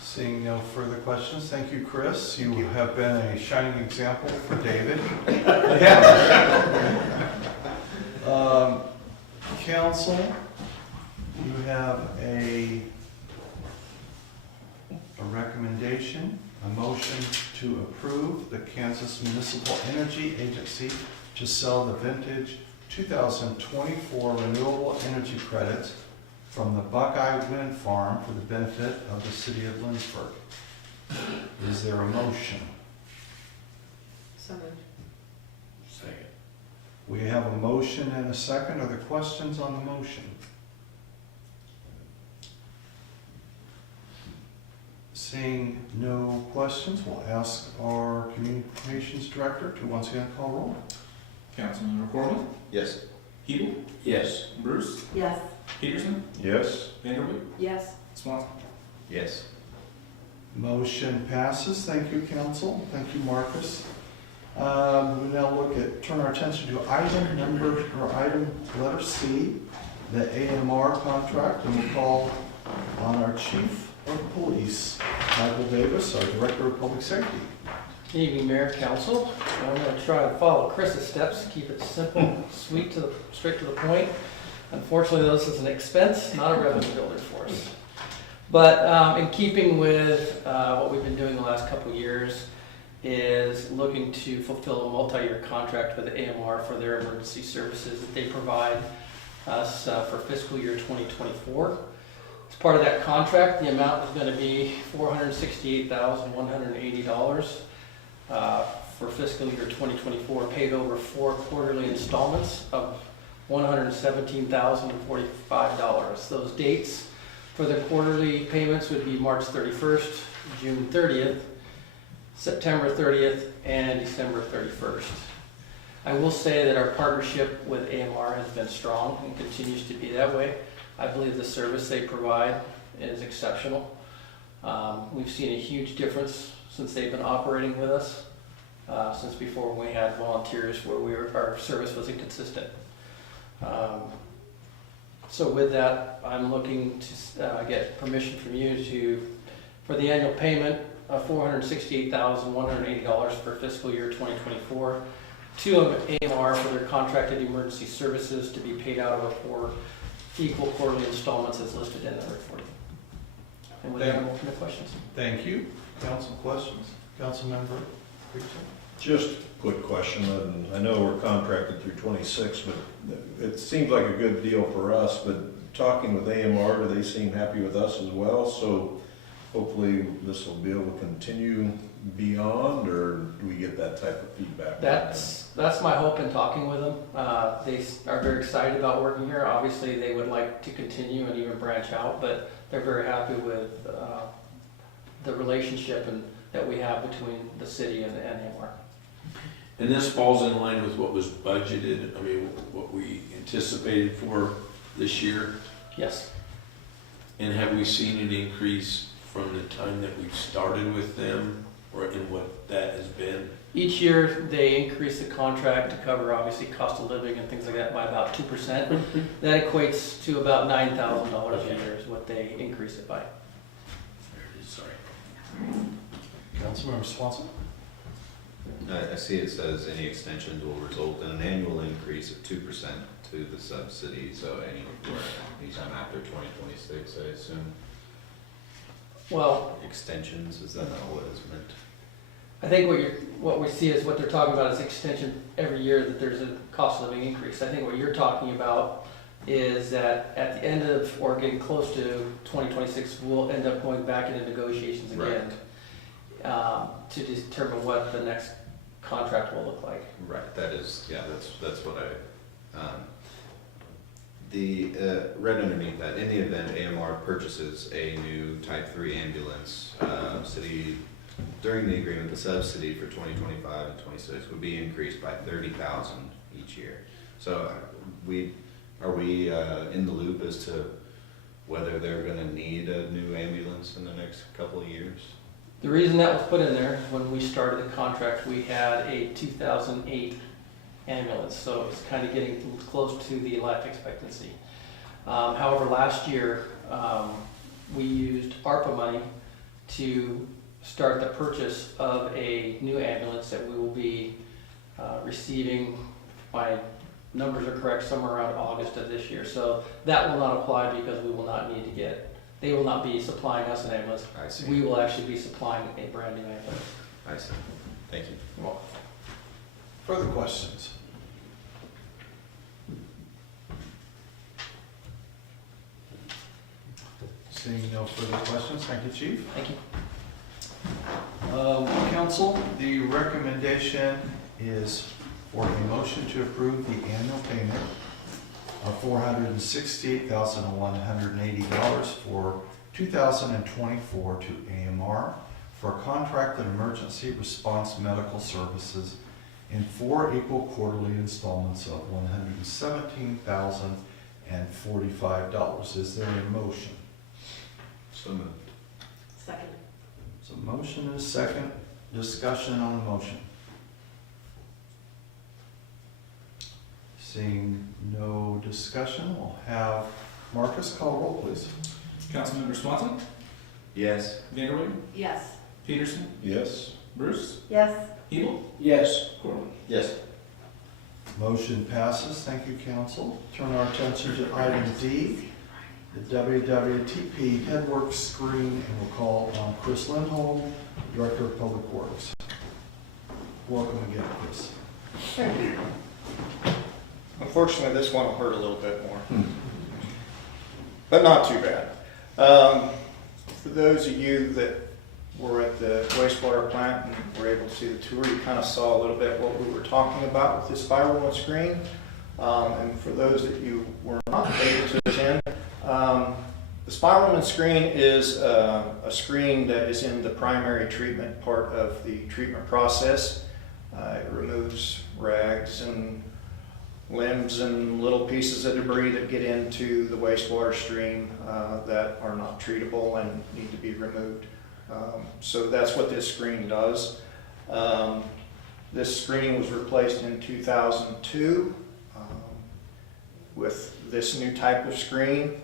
Seeing no further questions, thank you, Chris. You have been a shining example for David. Council, you have a recommendation, a motion to approve the Kansas Municipal Energy Agency to sell the vintage 2024 renewable energy credits from the Buckeye Wind Farm for the benefit of the city of Lindsborg. Is there a motion? So moved. Second. We have a motion and a second. Are there questions on the motion? Seeing no questions, we'll ask our communications director to once again call roll. Councilmember Corbin, Yes. Hebel, Yes. Bruce, Yes. Peterson, Yes. Vanderway, Yes. Swanson. Yes. Motion passes. Thank you, council. Thank you, Marcus. We now turn our attention to item letter C, the AMR contract, and we call on our chief of police, Michael Davis, our director of public safety. Good evening, Mayor, Council. I'm going to try to follow Chris's steps, keep it simple, sweet, straight to the point. Unfortunately, this is an expense, not a revenue builder for us. But in keeping with what we've been doing the last couple of years, is looking to fulfill a multi-year contract with AMR for their emergency services that they provide us for fiscal year 2024. As part of that contract, the amount is going to be $468,180 for fiscal year 2024, paid over 4 quarterly installments of $117,045. Those dates for the quarterly payments would be March 31st, June 30th, September 30th, and December 31st. I will say that our partnership with AMR has been strong and continues to be that way. I believe the service they provide is exceptional. We've seen a huge difference since they've been operating with us, since before we had volunteers where our service was inconsistent. So with that, I'm looking to get permission from you for the annual payment of $468,180 for fiscal year 2024 to AMR for their contracted emergency services to be paid out over 4 equal quarterly installments as listed in the report. And with that, I'm open to questions. Thank you. Council questions? Councilmember Creature? Just a quick question, and I know we're contracted through 26, but it seems like a good deal for us, but talking with AMR, do they seem happy with us as well? So hopefully this will be able to continue beyond, or do we get that type of feedback? That's my hope in talking with them. They are very excited about working here. Obviously, they would like to continue and even branch out, but they're very happy with the relationship that we have between the city and AMR. And this falls in line with what was budgeted, I mean, what we anticipated for this year? Yes. And have we seen an increase from the time that we've started with them, or in what that has been? Each year, they increase the contract to cover, obviously, cost of living and things like that by about 2%. That equates to about $9,000 a year is what they increase it by. There it is, sorry. Councilmember Swanson? I see it says any extensions will result in an annual increase of 2% to the subsidy, so anytime after 2026, I assume. Well, Extensions, is that not what is meant? I think what we see is what they're talking about is extension every year that there's a cost of living increase. I think what you're talking about is that at the end of, or getting close to 2026, we'll end up going back into negotiations again to determine what the next contract will look like. Right, that is, yeah, that's what right underneath that, in the event AMR purchases a new Type 3 ambulance, city, during the agreement, the subsidy for 2025 and 26 would be increased by $30,000 each year. So are we in the loop as to whether they're going to need a new ambulance in the next couple of years? The reason that was put in there is when we started the contract, we had a 2008 ambulance, so it's kind of getting close to the life expectancy. However, last year, we used ARPA money to start the purchase of a new ambulance that we will be receiving, if my numbers are correct, somewhere around August of this year. So that will not apply because we will not need to they will not be supplying us an ambulance. I see. We will actually be supplying a brand new ambulance. I see. Thank you. You're welcome. Further questions? Seeing no further questions, thank you, Chief. Thank you. Council, the recommendation is for a motion to approve the annual payment of $468,180 for 2024 to AMR for contracted emergency response medical services in 4 equal quarterly installments of $117,045. Is there a motion? So moved. Second. So motion and a second. Discussion on the motion. Seeing no discussion, we'll have Marcus call roll, please. Councilmember Swanson, Yes. Vanderway, Yes. Peterson, Yes. Bruce, Yes. Hebel, Yes. Corwin. Yes. Motion passes. Thank you, council. Turn our attention to item D, the WWTP Headworks screen, and we'll call on Chris Lindholm, Director of Public Works. Welcome again, Chris. Unfortunately, this one will hurt a little bit more, but not too bad. For those of you that were at the wastewater plant and were able to see the tour, you kind of saw a little bit what we were talking about with the spiral and screen. And for those that you were not able to attend, the spiral and screen is a screen that is in the primary treatment part of the treatment process. It removes rags and limbs and little pieces of debris that get into the wastewater stream that are not treatable and need to be removed. So that's what this screen does. This screen was replaced in 2002 with this new type of screen,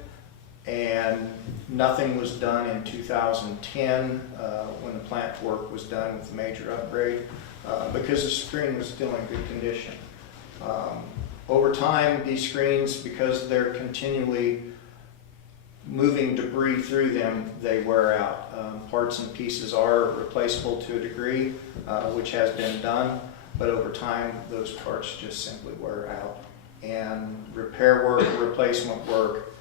and nothing was done in 2010 when the plant work was done with the major upgrade because the screen was still in good condition. Over time, these screens, because they're continually moving debris through them, they wear out. Parts and pieces are replaceable to a degree, which has been done, but over time, those parts just simply wear out. And repair work, replacement work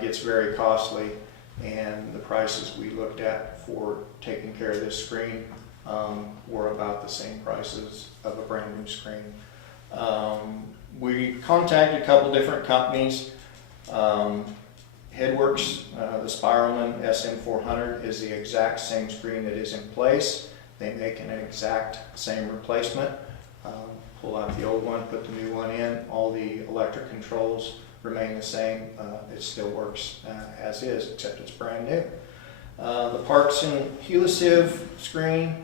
gets very costly, and the prices we looked at for taking care of this screen were about the same prices of a brand new screen. We contacted a couple different companies. Headworks, the Spiralman SM400 is the exact same screen that is in place. They make an exact same replacement. Pull out the old one, put the new one in. All the electric controls remain the same. It still works as is, except it's brand new. The Parks and Helisive screen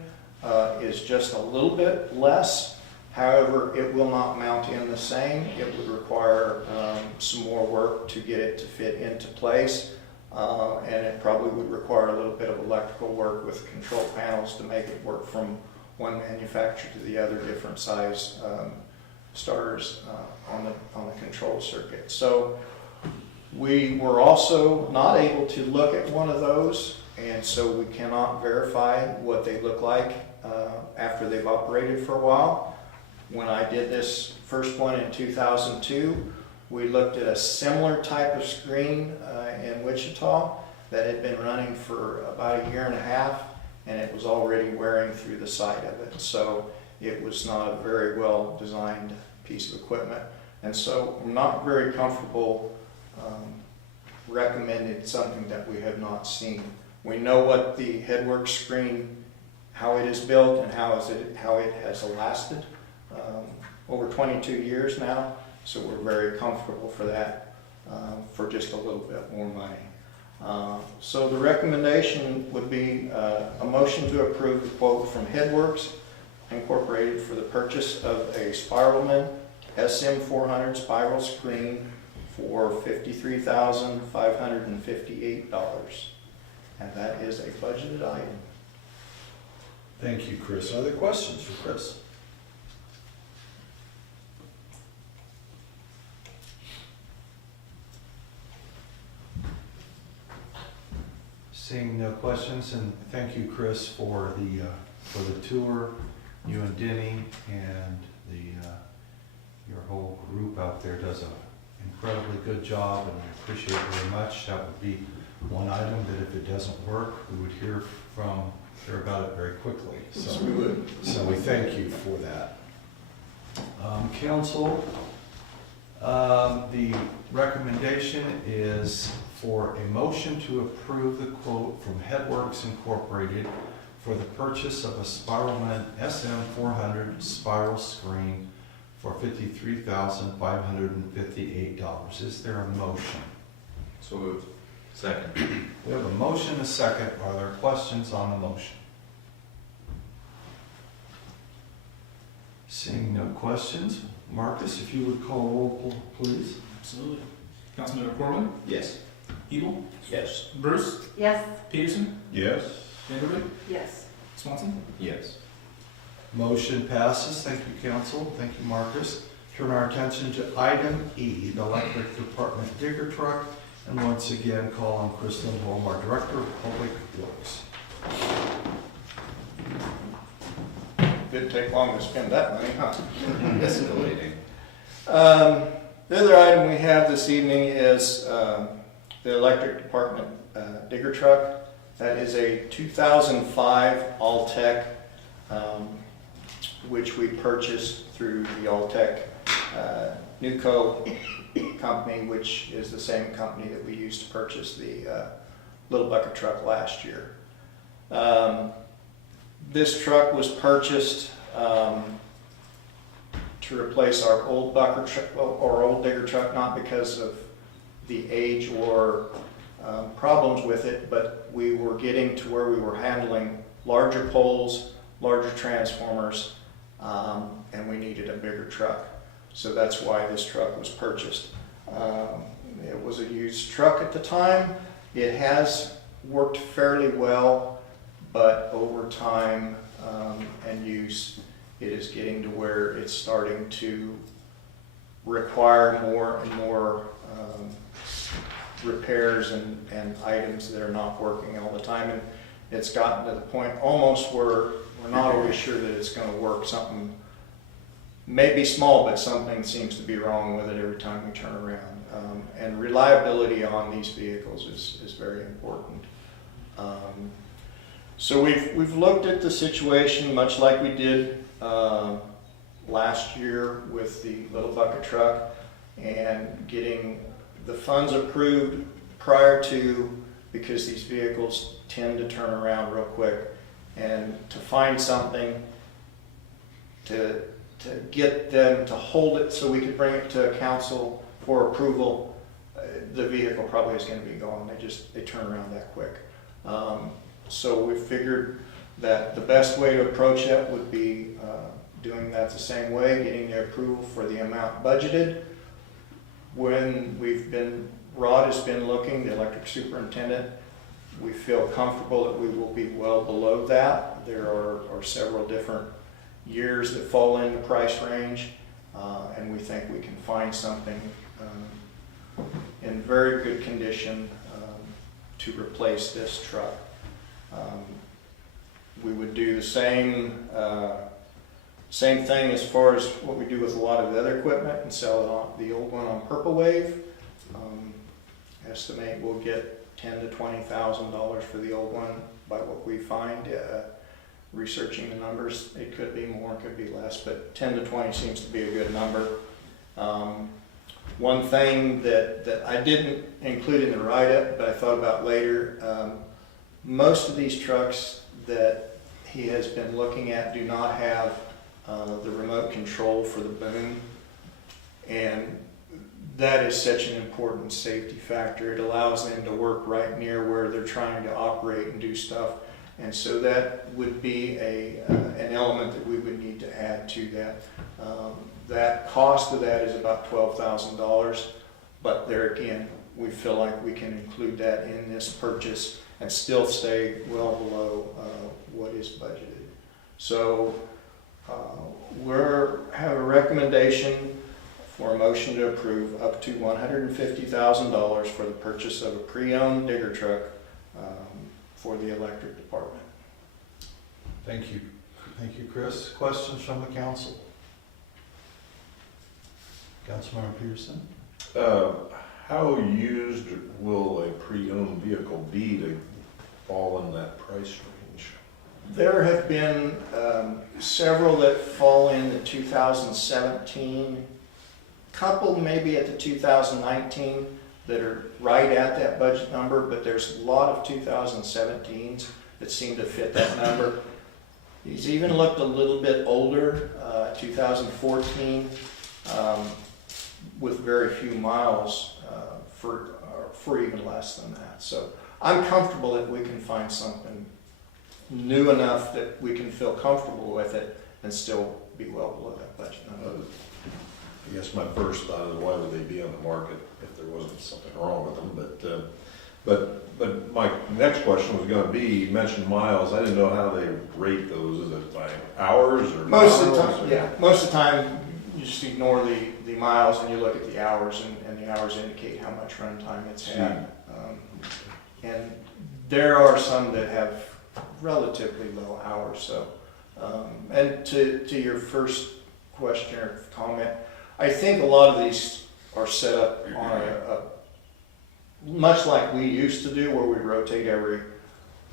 is just a little bit less. However, it will not mount in the same. It would require some more work to get it to fit into place, and it probably would require a little bit of electrical work with control panels to make it work from one manufacturer to the other, different size starters on the control circuit. So we were also not able to look at one of those, and so we cannot verify what they look like after they've operated for a while. When I did this first one in 2002, we looked at a similar type of screen in Wichita that had been running for about a year and a half, and it was already wearing through the side of it. So it was not a very well designed piece of equipment. And so I'm not very comfortable recommending something that we have not seen. We know what the Headworks screen, how it is built and how it has lasted over 22 years now, so we're very comfortable for that for just a little bit more money. So the recommendation would be a motion to approve the quote from Headworks Incorporated for the purchase of a Spiralman SM400 spiral screen for $53,558, and that is a budgeted item. Thank you, Chris. Other questions for Chris? Seeing no questions, and thank you, Chris, for the tour. You and Denny and your whole group out there does an incredibly good job, and I appreciate it very much. That would be one item that if it doesn't work, we would hear about it very quickly. Yes, we would. So we thank you for that. Council, the recommendation is for a motion to approve the quote from Headworks Incorporated for the purchase of a Spiralman SM400 spiral screen for $53,558. Is there a motion? So moved. Second. We have a motion, a second. Are there questions on the motion? Seeing no questions, Marcus, if you would call roll, please. Absolutely. Councilmember Corwin, Yes. Hebel, Yes. Bruce, Yes. Peterson, Yes. Vanderbeek, Yes. Swanson. Yes. Motion passes. Thank you, council. Thank you, Marcus. Turn our attention to item E, the electric department digger truck. And once again, call on Chris Lindsborg, our Director of Public Works. Didn't take long to spend that money, huh? Escalating. The other item we have this evening is the electric department digger truck. That is a 2005 All-Tech, which we purchased through the All-Tech Nuco company, which is the same company that we used to purchase the little bucket truck last year. This truck was purchased to replace our old bucket truck, or old digger truck, not because of the age or problems with it, but we were getting to where we were handling larger poles, larger transformers, and we needed a bigger truck. So that's why this truck was purchased. It was a used truck at the time. It has worked fairly well, but over time and use, it is getting to where it's starting to require more and more repairs and items that are not working all the time. And it's gotten to the point almost where we're not always sure that it's going to work. Something may be small, but something seems to be wrong with it every time we turn around. And reliability on these vehicles is very important. So we've looked at the situation much like we did last year with the little bucket truck, and getting the funds approved prior to, because these vehicles tend to turn around real quick, and to find something to get them to hold it so we could bring it to council for approval. The vehicle probably is going to be gone. They turn around that quick. So we figured that the best way to approach that would be doing that the same way, getting the approval for the amount budgeted. When Rod has been looking, the electric superintendent, we feel comfortable that we will be well below that. There are several different years that fall in the price range, and we think we can find something in very good condition to replace this truck. We would do the same thing as far as what we do with a lot of the other equipment, and sell it on the old one on Purple Wave. Estimate we'll get $10,000 to $20,000 for the old one by what we find. Researching the numbers, it could be more, it could be less, but 10 to 20 seems to be a good number. One thing that I didn't include in the write-up, but I thought about later, most of these trucks that he has been looking at do not have the remote control for the boom, and that is such an important safety factor. It allows them to work right near where they're trying to operate and do stuff, and so that would be an element that we would need to add to that. That cost of that is about $12,000, but there again, we feel like we can include that in this purchase and still stay well below what is budgeted. So we have a recommendation for a motion to approve up to $150,000 for the purchase of a pre-owned digger truck for the electric department. Thank you. Thank you, Chris. Questions from the council? Councilmember Peterson? How used will a pre-owned vehicle be to fall in that price range? There have been several that fall in the 2017, couple maybe at the 2019 that are right at that budget number, but there's a lot of 2017s that seem to fit that number. He's even looked a little bit older, 2014, with very few miles for even less than that. So I'm comfortable that we can find something new enough that we can feel comfortable with it and still be well below that budget number. I guess my first thought is why would they be on the market if there wasn't something wrong with them, but But my next question was gonna be, you mentioned miles, I didn't know how they rate those, is it by hours or? Most of the miles, time, or- yeah, most of the time, you just ignore the miles and you look at the hours, and the hours indicate how much runtime it's had. And there are some that have relatively low hours, so. And to your first question or comment, I think a lot of these are set up on a much like we used to do, where we rotate every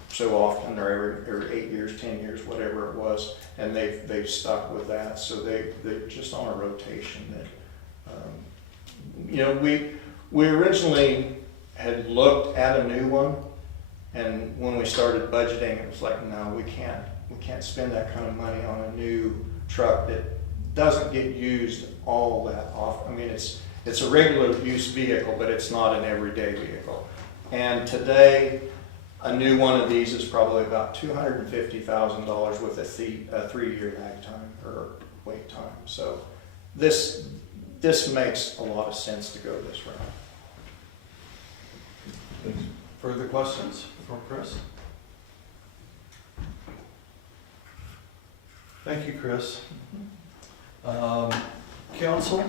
so often, or every 8 years, 10 years, whatever it was, and they've stuck with that. So they're just on a rotation. That we originally had looked at a new one, and when we started budgeting, it was like, no, we can't spend that kind of money on a new truck that doesn't get used all that often. I mean, it's a regular use vehicle, but it's not an everyday vehicle. And today, a new one of these is probably about $250,000 with a 3-year lag time or wait time. So this makes a lot of sense to go this route. Further questions for Chris? Thank you, Chris. Council,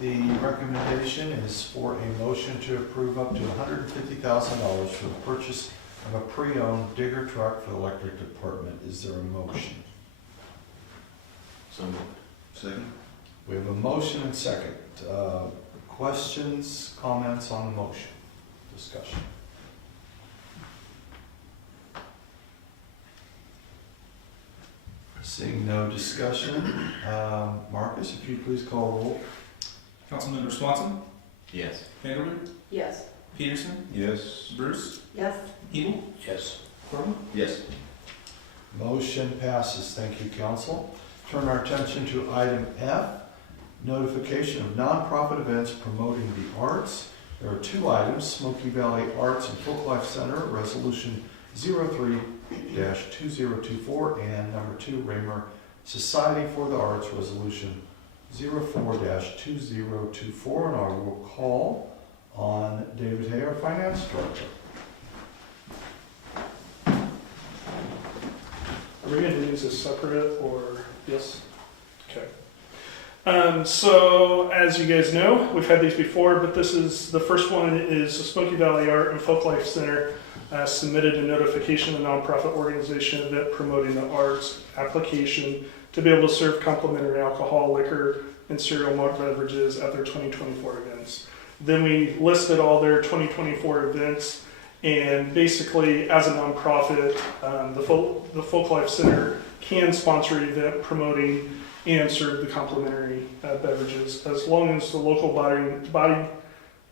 the recommendation is for a motion to approve up to $150,000 for the purchase of a pre-owned digger truck for the electric department. Is there a motion? So moved. Second? We have a motion and second. Questions, comments on the motion? Discussion. Seeing no discussion, Marcus, if you please call roll. Councilmember Swanson, Yes. Vanderwood, Yes. Peterson, Yes. Bruce, Yes. Hebel, Yes. Corbin. Yes. Motion passes. Thank you, council. Turn our attention to item F, notification of nonprofit events promoting the arts. There are 2 items, Smoky Valley Arts and Folklife Center, Resolution 03-2024, and number 2, Raymer Society for the Arts, Resolution 04-2024. And I will call on David Hay, our Finance Director. Are we going to do these as separate or yes? Okay. So as you guys know, we've had these before, but this is the first one is the Smoky Valley Art and Folklife Center submitted a notification of a nonprofit organization event promoting the arts application to be able to serve complimentary alcohol, liquor, and cereal malt beverages at their 2024 events. Then we listed all their 2024 events, and basically, as a nonprofit, the Folklife Center can sponsor an event promoting and serve the complimentary beverages, as long as the local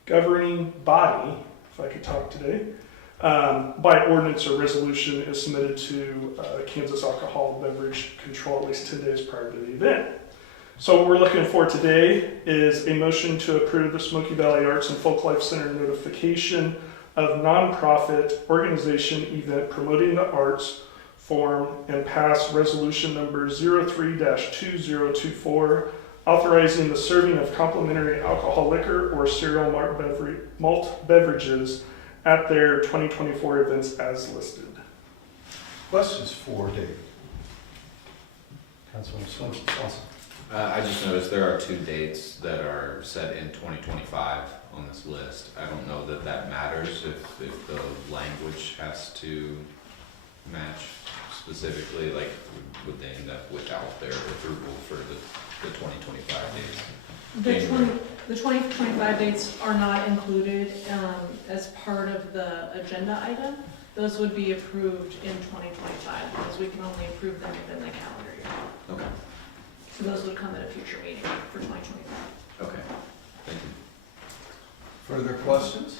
governing body, if I could talk today, by ordinance or resolution is submitted to Kansas Alcohol Beverage Control at least 10 days prior to the event. So what we're looking for today is a motion to approve the Smoky Valley Arts and Folklife Center notification of nonprofit organization event promoting the arts form and pass resolution number 03-2024, authorizing the serving of complimentary alcohol, liquor, or cereal malt beverages at their 2024 events as listed. Questions for David? Councilman Swanson. I just noticed there are 2 dates that are set in 2025 on this list. I don't know that that matters if the language has to match specifically, like would they end up without their approval for the 2025 dates? The 2025 dates are not included as part of the agenda item. Those would be approved in 2025 because we can only approve them within the calendar year. Okay. So those would come at a future meeting for 2025. Okay. Thank you. Further questions?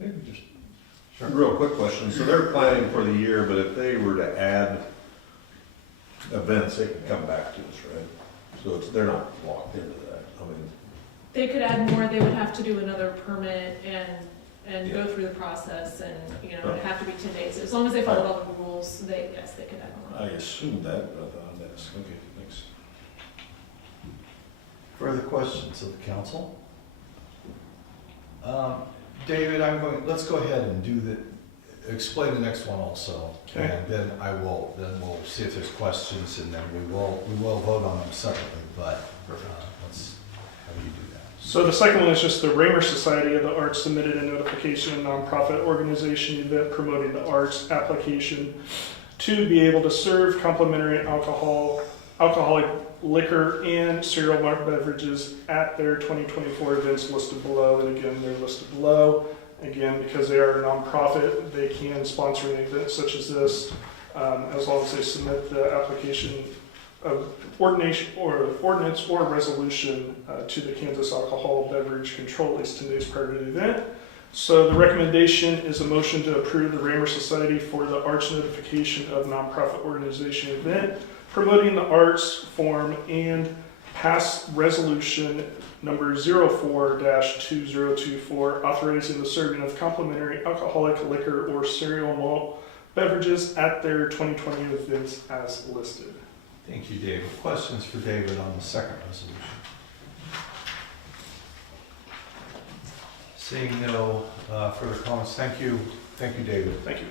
Maybe just. Sure. Real quick question, so they're planning for the year, but if they were to add events, they can come back to us, right? So they're not locked into that, I mean. They could add more, they would have to do another permit and go through the process, and, you know, it'd have to be 10 days. As long as they followed all the rules, they could add more. I assumed that, but I thought I'd ask. Okay, thanks. Further questions of the council? David, let's go ahead and explain the next one also. Okay. And then we'll see if there's questions, and then we will vote on them separately, but let's have you do that. So the second one is just the Raymer Society of the Arts submitted a notification, a nonprofit organization event promoting the arts application to be able to serve complimentary alcoholic liquor and cereal malt beverages at their 2024 events listed below. And again, they're listed below. Again, because they are a nonprofit, they can sponsor an event such as this, as long as they submit the application of ordinance or resolution to the Kansas Alcohol Beverage Control at least 10 days prior to the event. So the recommendation is a motion to approve the Raymer Society for the Arts notification of nonprofit organization event promoting the arts form and pass resolution number 04-2024 authorizing the serving of complimentary alcoholic liquor or cereal malt beverages at their 2020 events as listed. Thank you, David. Questions for David on the second resolution? Seeing no further comments, thank you, David. Thank you.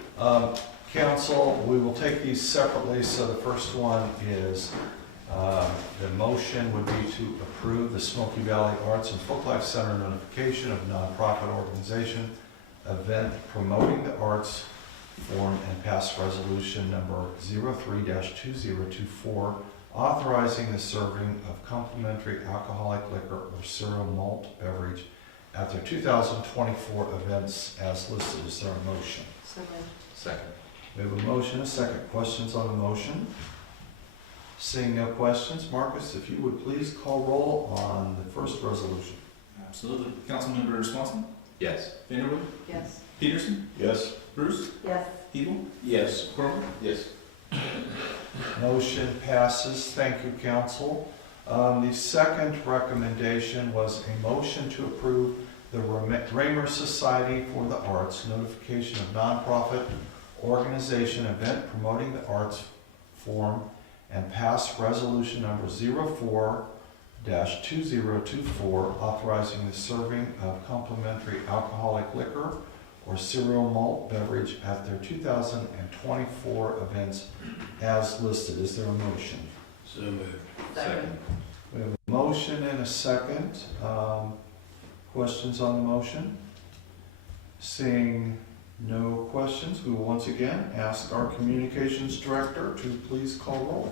Council, we will take these separately. So the first one is the motion would be to approve the Smoky Valley Arts and Folklife Center notification of nonprofit organization event promoting the arts form and pass resolution number 03-2024 authorizing the serving of complimentary alcoholic liquor or cereal malt beverage at their 2024 events as listed. Is there a motion? Second. We have a motion, a second. Questions on the motion? Seeing no questions, Marcus, if you would please call roll on the first resolution. Absolutely. Councilmember Swanson, Yes. Vanderwood, Yes. Peterson, Yes. Bruce, Yes. Hebel, Yes. Corbin. Yes. Motion passes. Thank you, council. The second recommendation was a motion to approve the Raymer Society for the Arts notification of nonprofit organization event promoting the arts form and pass resolution number 04-2024 authorizing the serving of complimentary alcoholic liquor or cereal malt beverage at their 2024 events as listed. Is there a motion? So moved. Second. We have a motion and a second. Questions on the motion? Seeing no questions, we will once again ask our communications director to please call roll.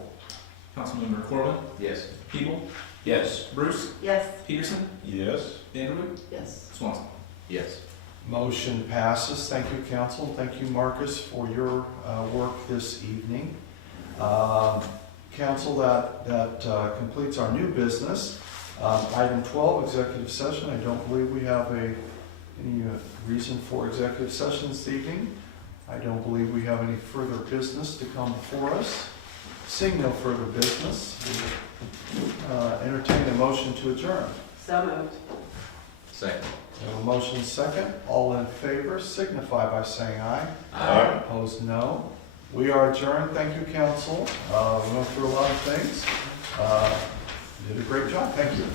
Councilmember Corbin, Yes. Hebel, Yes. Bruce, Yes. Peterson, Yes. Vanderwood, Yes. Swanson. Yes. Motion passes. Thank you, council. Thank you, Marcus, for your work this evening. Council, that completes our new business. Item 12, executive session. I don't believe we have any reason for executive session this evening. I don't believe we have any further business to come before us. Seeing no further business, we entertain a motion to adjourn. So moved. Second. We have a motion second. All in favor signify by saying aye. Aye. Opposed, no. We are adjourned. Thank you, council. We went through a lot of things. You did a great job. Thank you.